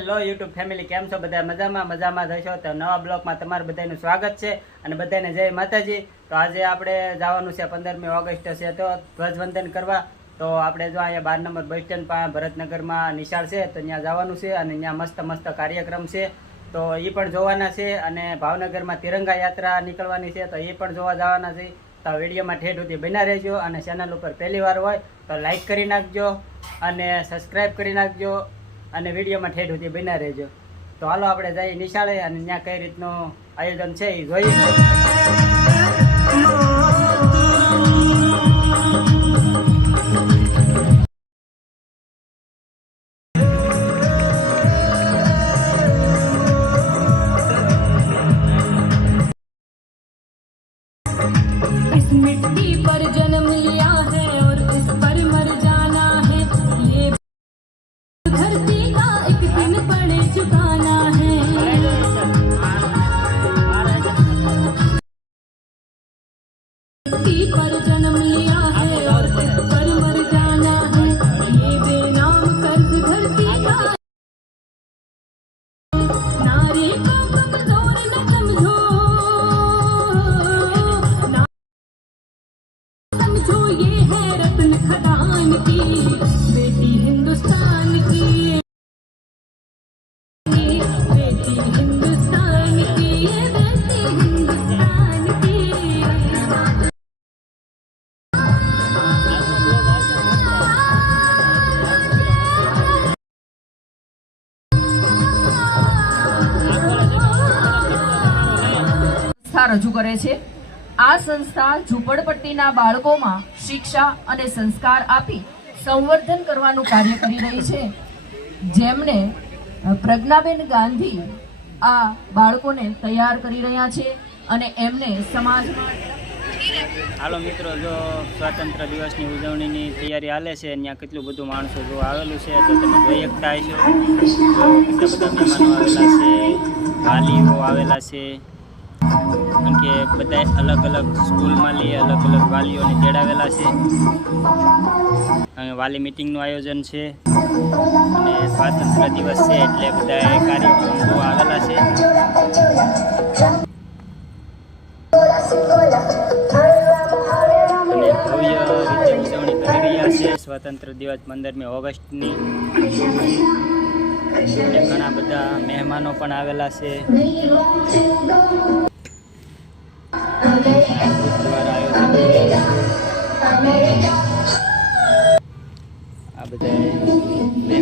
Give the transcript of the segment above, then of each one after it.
Hello YouTube family, કેમ છો બધા? મજામાં મજામાં થશો તો નવા બ્લોગમાં તમારું બધાનું સ્વાગત છે અને બધાને જય માતાજી. તો આજે આપણે જવાનું છે પંદરમી ઓગસ્ટ છે, તો ધ્વજવંદન કરવા. તો આપણે જો અહીંયા બાર નંબર બસ સ્ટેન્ડ પાસે ભરતનગરમાં નિશાળ છે, તો ત્યાં જવાનું છે અને ત્યાં મસ્ત મસ્ત કાર્યક્રમ છે. તો એ પણ જોવાના છે અને ભાવનગરમાં તિરંગા યાત્રા નીકળવાની છે, તો એ પણ જોવા જવાના છે. તો વિડીયોમાં ઠેઠ સુધી બના રહેજો અને ચેનલ ઉપર પહેલી વાર હોય તો લાઈક કરી નાખજો અને સબસ્ક્રાઈબ કરી નાખજો. અને વિડીયોમાં ઠેઠ સુધી બના રહેજો તો હાલો આપણે જઈએ નિશાળે અને ત્યાં કઈ રીતનું આયોજન છે એ જોઈએ इस मिट्टी पर जन्म लिया સંસ્થા રજૂ કરે છે. આ સંસ્થા ઝૂંપડપટ્ટીના બાળકોમાં શિક્ષા અને સંસ્કાર આપી સંવર્ધન કરવાનું કાર્ય કરી રહી છે. જેમને પ્રજ્ઞાબેન ગાંધી આ બાળકોને તૈયાર કરી રહ્યા છે અને એમને સમાજમાં હાલો મિત્રો, જો સ્વાતંત્ર્ય દિવસની ઉજવણીની તૈયારી હાલે છે, ત્યાં કેટલું બધું માણસો જો આવેલું છે, તો તમે જોઈ શકતા હશો કેટલા બધા મહેમાનો આવેલા છે, વાલીઓ આવેલા છે કારણ કે બધા અલગ અલગ સ્કૂલમાં લઈ અલગ અલગ વાલીઓને તેડાવેલા છે. વાલી મિટિંગનું આયોજન છે. અને સ્વાતંત્ર દિવસ છે એટલે બધા કાર્યક્રમ આવેલા છે. અને ભવ્ય રીતે ઉજવણી કરી છે. સ્વતંત્ર દિવસ પંદરમી ઓગસ્ટની. ઘણા બધા મહેમાનો પણ આવેલા છે.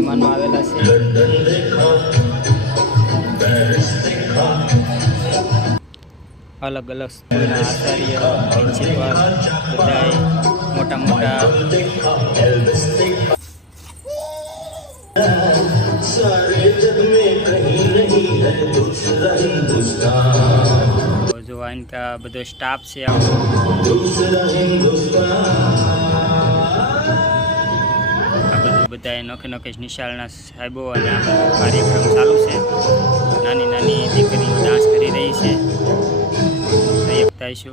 મહેમાનો આવેલા છે. અલગ અલગ સ્કૂલના આચાર્ય પ્રિન્સિપાલ બધાય મોટા મોટા તો જો આન કા બધો સ્ટાફ છે આખો આ બધું બધાએ નોખે નોખે નિશાળના સાહેબો અને કાર્યક્રમ ચાલુ છે. નાની નાની દીકરીઓ ડાન્સ કરી રહી છે. છો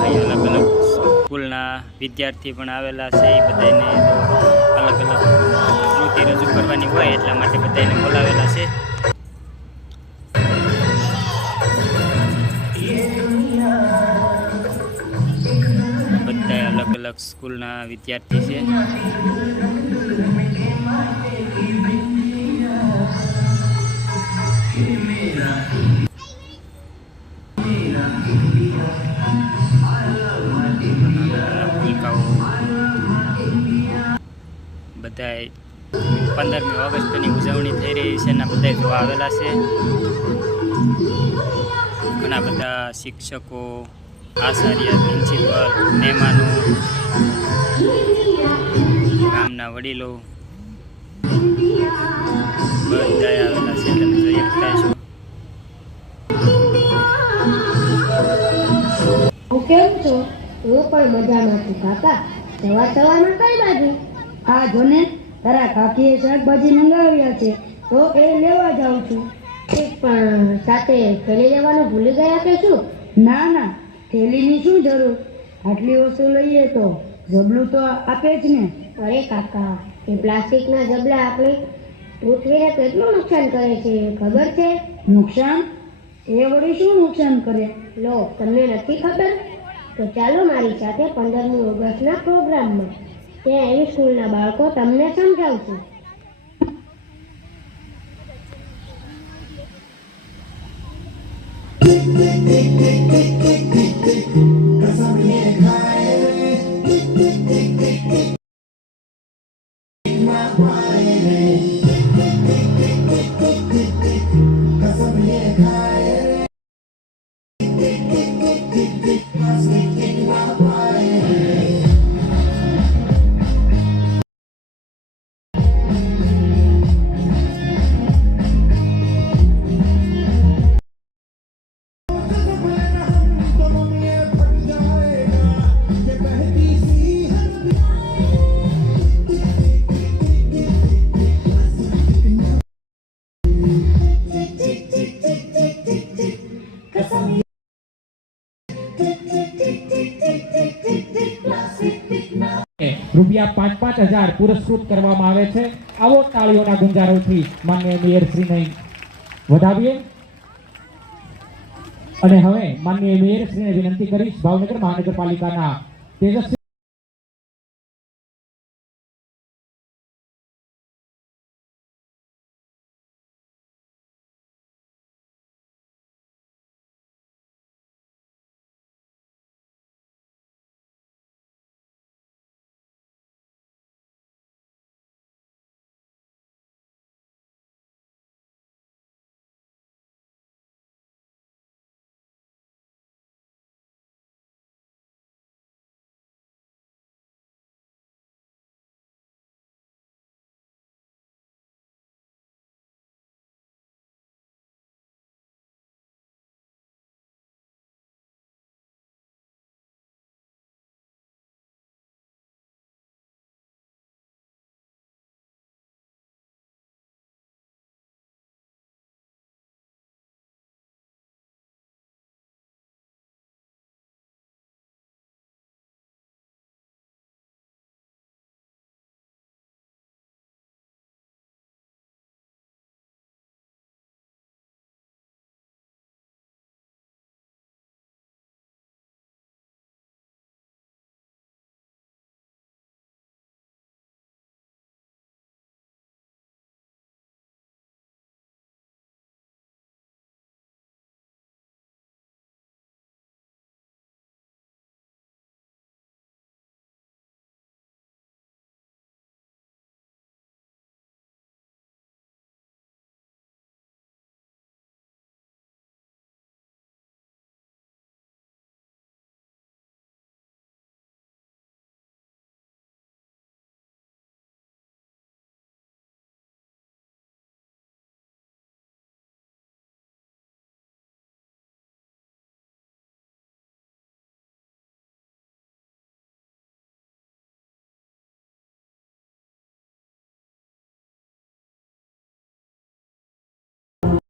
અહીં અલગ અલગ સ્કૂલના વિદ્યાર્થી પણ આવેલા છે. એ બધાને અલગ અલગ કૃતિ રજૂ કરવાની હોય એટલા માટે બધાને બોલાવેલા છે. અલગ સ્કૂલના વિદ્યાર્થી છે. બધા પંદરમી ઓગસ્ટની ઉજવણી થઈ રહી છે એના બધા જોવા આવેલા છે. ઘણા બધા શિક્ષકો, આચાર્ય, પ્રિન્સિપલ, મહેમાનો ગામના વડીલો બધા આવેલા છે. તમે જોઈ શકતા છો. કેમ છો? હું પણ મજામાં છું. કાકા સવાર સવારમાં કઈ બાજુ? આ જોને તારા કાકીએ શાકભાજી મંગાવ્યા છે તો એ લેવા જાઉં છું. પણ સાથે થેલી લેવાનું ભૂલી ગયા કે શું? ના ના થેલીની શું જરૂર? આટલી ઓછું લઈએ તો જબલું તો આપે જ ને. અરે કાકા એ પ્લાસ્ટિકના જબલા આપણે પૃથ્વીને કેટલું નુકસાન કરે છે એ ખબર છે? નુકસાન? એ વળી શું નુકસાન કરે? લો તમને નથી ખબર? તો ચાલો મારી સાથે પંદરમી ઓગસ્ટના પ્રોગ્રામમાં. ત્યાં એવી સ્કૂલના બાળકો તમને સમજાવશે. રૂપિયા પાંચ પાંચ હજાર પુરસ્કૃત કરવામાં આવે છે. આવો તાળીઓના ગુંજારોથી માન્ય મેયરશ્રીને વધાવીએ. અને હવે માન્ય મેયરશ્રીને વિનંતી કરીશ ભાવનગર મહાનગરપાલિકાના તેજસ્વી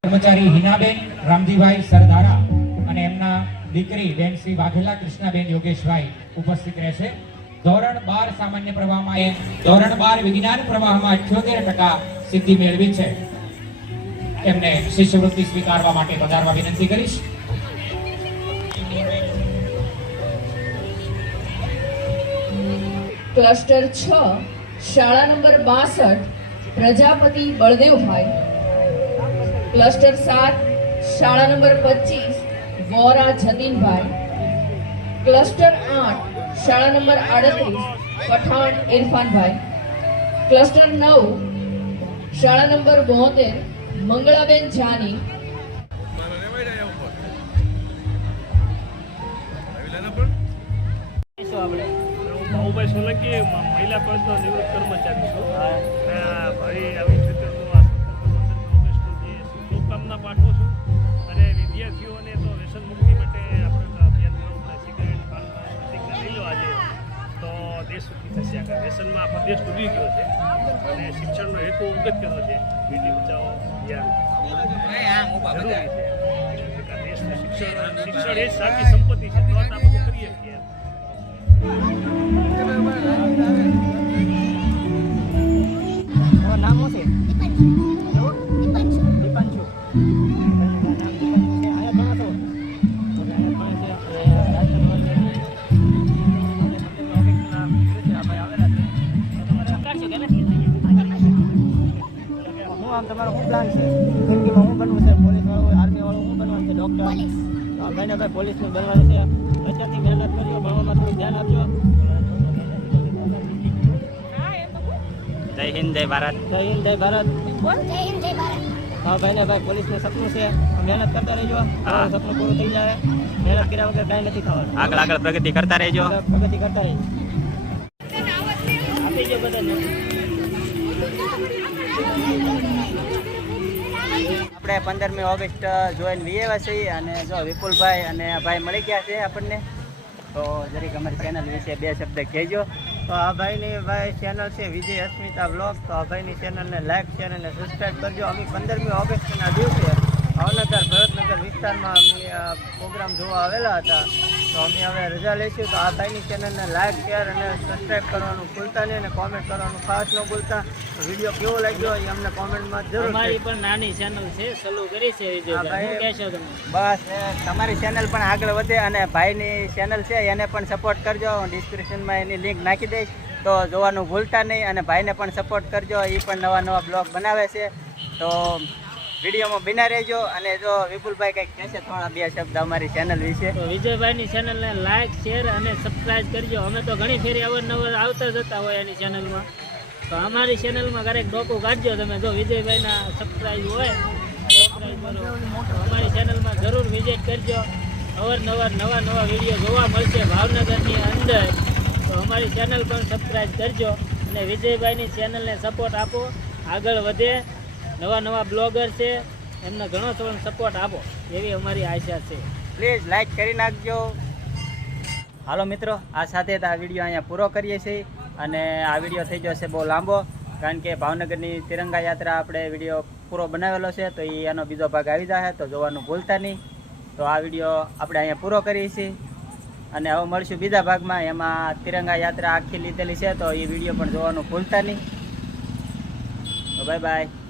કર્મચારી હિનાબેન, રામજીભાઈ સરદારા અને એમના દીકરી બેન વાઘેલા કૃષ્ણાબેન યોગેશભાઈ ઉપસ્થિત રહેશે. ધોરણ બાર સામાન્ય પ્રવાહમાં એ ધોરણ બાર વિજ્ઞાન પ્રવાહમાં અઠ્યોતેર ટકા સિદ્ધિ મેળવી છે. એમને શિષ્યવૃત્તિ સ્વીકારવા માટે પધારવા વિનંતી કરીશ. ક્લસ્ટર છ, શાળા નંબર બાસઠ, પ્રજાપતિ બળદેવભાઈ. ક્લસ્ટર સાત શાળા નંબર પચીસ વોરા જતીનભાઈ ક્લસ્ટર આઠ શાળા નંબર આડત્રીસ પઠાણ ઇરફાનભાઈ. ક્લસ્ટર નવ શાળા નંબર બોતેર મંગળાબેન જાની. સોલંકી મહિલા પંચનો નિવૃત્ત કર્મચારી છું. અને ભાઈ આવી શુભકામના પાઠવું છું. અને વિદ્યાર્થીઓને તો વ્યસન મુક્તિ માટે આપણે અભિયાન ચલાવવું સિગારેટ પાન પ્રતિજ્ઞા લઈ લો આજે. તો દેશ સુખી થશે આગળ. વ્યસનમાં દેશ ડૂબી ગયો છે. અને શિક્ષણનો હેતુ ઉગત કર્યો છે. બેટી બચાવો અભિયાન. શિક્ષણ શિક્ષણ એ સાચી સંપત્તિ છે. તો આ બધું કરીએ છીએ. આમ તમારો શું પ્લાન છે? જિંદગીમાં શું બનવું છે? પોલીસ વાળું આર્મી વાળું શું બનવાનું છે? ડોક્ટર કઈ ને ભાઈ પોલીસનું બનવાનું છે. અત્યારથી મહેનત કરજો ભણવામાં થોડું ધ્યાન આપજો. જય હિન્દ જય ભારત. જય હિન્દ જય ભારત. હા ભાઈ ને ભાઈ પોલીસનું સપનું છે. મહેનત કરતા રહેજો. સપનું પૂરું થઈ જાય. મહેનત કર્યા વગર કાંઈ નથી થવાનું. આગળ આગળ પ્રગતિ કરતા રહેજો. પ્રગતિ કરતા રહેજો. આપી ગયો બધાને. આપણે પંદરમી ઓગસ્ટ જોઈને વીએવા છીએ અને જો વિપુલભાઈ અને ભાઈ મળી ગયા છે આપણને, તો જરીક અમારી ચેનલ વિશે બે શબ્દ કહેજો. તો આ ભાઈની ભાઈ ચેનલ છે વિજય અસ્મિતા બ્લોગ તો આ ભાઈની ચેનલને લાઈક શેર અને સબસ્ક્રાઈબ કરજો. અમે પંદરમી ઓગસ્ટના દિવસે ભાવનગર, ભરતનગર વિસ્તારમાં અમે પ્રોગ્રામ જોવા આવેલા હતા. તો અમે હવે રજા લઈશું. તો આ ભાઈની ચેનલને લાઈક શેર અને સબસ્ક્રાઈબ કરવાનું ભૂલતા નહીં અને કોમેન્ટ કરવાનું ખાસ ન ભૂલતા. વીડિયો કેવો લાગ્યો એ અમને કોમેન્ટમાં જરૂર અમારી પણ નાની ચેનલ છે સલું કરી છે બસ તમારી ચેનલ પણ આગળ વધે અને ભાઈની ચેનલ છે એને પણ સપોર્ટ કરજો. હું ડિસ્ક્રિપ્શનમાં એની લિંક નાખી દઈશ. તો જોવાનું ભૂલતા નહીં અને ભાઈને પણ સપોર્ટ કરજો. એ પણ નવા નવા બ્લોગ બનાવે છે. તો વિડીયોમાં બિના રહેજો અને જો વિપુલભાઈ કંઈક કહેશે થોડા બે શબ્દ અમારી ચેનલ વિશે. તો વિજયભાઈની ચેનલને લાઈક શેર અને સબસ્ક્રાઈબ કરજો. અમે તો ઘણી ફેરી અવારનવાર આવતા જતા હોય એની ચેનલમાં તો અમારી ચેનલમાં ક્યારેક ડોકું કાઢજો તમે. જો વિજયભાઈના સબસ્ક્રાઈબ હોય અમારી ચેનલમાં જરૂર વિઝિટ કરજો. અવારનવાર નવા નવા વીડિયો જોવા મળશે ભાવનગરની અંદર. તો અમારી ચેનલ પણ સબસ્ક્રાઈબ કરજો અને વિજયભાઈની ચેનલને સપોર્ટ આપો. આગળ વધે. નવા નવા બ્લોગર છે, એમને ઘણો સપોર્ટ આપો. એવી અમારી આશા છે. પ્લીઝ લાઈક કરી નાખજો. હાલો મિત્રો, આ સાથે આ વીડિયો અહીંયા પૂરો કરીએ છીએ અને આ વીડિયો થઈ જશે બહુ લાંબો, કારણ કે ભાવનગરની તિરંગા યાત્રા આપણે વીડિયો પૂરો બનાવેલો છે, તો એ એનો બીજો ભાગ આવી જશે તો જોવાનું ભૂલતા નહીં. તો આ વીડિયો આપણે અહીંયા પૂરો કરીએ છીએ. અને હવે મળશું બીજા ભાગમાં, એમાં તિરંગા યાત્રા આખી લીધેલી છે, તો એ વીડિયો પણ જોવાનું ભૂલતા નહીં. તો બાય બાય